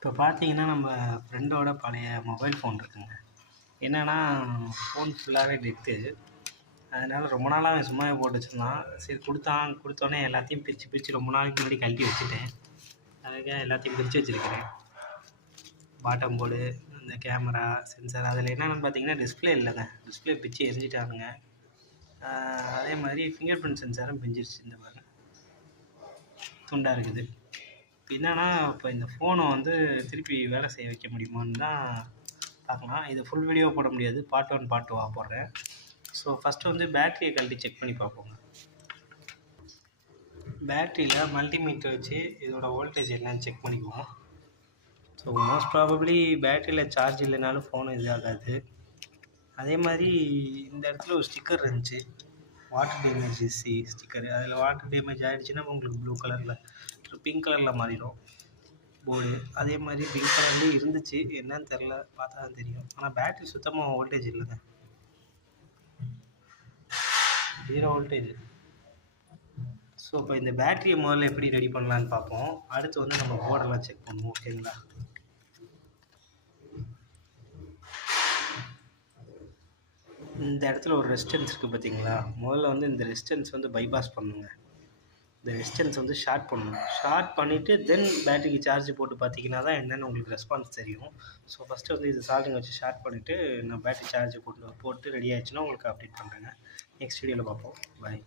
இப்போ பார்த்தீங்கன்னா, நம்ம ஃப்ரெண்டோட பழைய மொபைல் ஃபோன் இருக்குங்க. என்னன்னா, ஃபோன் ஃபுல்லாவே டெத்து. அதனால ரொம்ப நாளா அவன் சும்மாவே போட்டு வச்சிருந்தான். சரி குடுத்தோனே எல்லாத்தையும் பிரிச்சு, பிரிச்சு ரொம்ப நாளைக்கு முன்னாடி கழட்டி வச்சுட்டேன். அதுக்காக எல்லாத்தையும் பிரிச்சு வச்சிருக்கிறேன். பாட்டம் போர்டு, இந்த கேமரா, சென்சார் அதில் என்னென்னு பார்த்தீங்கன்னா, டிஸ்பிளே இல்லைங்க. டிஸ்பிளே பிச்சு எரிஞ்சிட்டானுங்க. அதே மாதிரி ஃபிங்கர் பிரிண்ட் சென்சாரும் பிஞ்சிருச்சு. இந்த பாருங்க, துண்டாக இருக்குது. என்னன்னா, இப்போ இந்த ஃபோனை வந்து திருப்பி வேலை செய்ய வைக்க முடியுமான்னு தான் பார்க்கலாம். இது ஃபுல் வீடியோ போட முடியாது. பார்ட் 1 பார்ட் 2 போடுறேன். ஸோ ஃபஸ்ட்டு வந்து பேட்டரியை கழட்டி செக் பண்ணி பார்ப்போங்க. பேட்டரியில் மல்டிமீட்டர் வச்சு இதோட வோல்டேஜ் என்னன்னு செக் பண்ணிக்குவோம். ஸோ மோஸ்ட் ப்ராபப்ளி பேட்டரியில் சார்ஜ் இல்லைனாலும் ஃபோன் இதாகாது. அதே மாதிரி இந்த இடத்துல ஒரு ஸ்டிக்கர் இருந்துச்சு, வாட்டர் டேமேஜ் ஸ்டிக்கரு. அதில் வாட்டர் டேமேஜ் ஆகிடுச்சுன்னா உங்களுக்கு ப்ளூ கலரில் பிங்க் கலரில் மாறிடும் போர்டு. அதே மாதிரி பிங்க் கலர்லேயும் இருந்துச்சு, என்னன்னு தெரில, பார்த்தா தான் தெரியும். ஆனால் பேட்டரி சுத்தமாக வோல்டேஜ் இல்லைங்க, 0 வோல்டேஜ். ஸோ இப்போ இந்த பேட்டரியை முதல்ல எப்படி ரெடி பண்ணலான்னு பார்ப்போம். அடுத்து வந்து நம்ம போர்டெல்லாம் செக் பண்ணுவோம், ஓகேங்களா? இந்த இடத்துல ஒரு ரெசிஸ்டன்ஸ் இருக்குது பார்த்தீங்களா? முதல்ல வந்து இந்த ரெசிஸ்டன்ஸ் வந்து பைபாஸ் பண்ணுங்க. இந்த ரெசிஸ்டன்ஸ் வந்து ஷார்ட் பண்ணணும். ஷார்ட் பண்ணிவிட்டு தென் பேட்டரிக்கு சார்ஜ் போட்டு பார்த்தீங்கன்னா தான் என்னென்னு உங்களுக்கு ரெஸ்பான்ஸ் தெரியும். ஸோ ஃபஸ்ட்டு வந்து இது சார்ஜிங் வச்சு ஷார்ட் பண்ணிவிட்டு நான் பேட்டரி சார்ஜ் போட்டு ரெடி ஆகிடுச்சுன்னா உங்களுக்கு அப்டேட் பண்ணுறேங்க. நெக்ஸ்ட் வீடியோவில் பார்ப்போம். பாய்.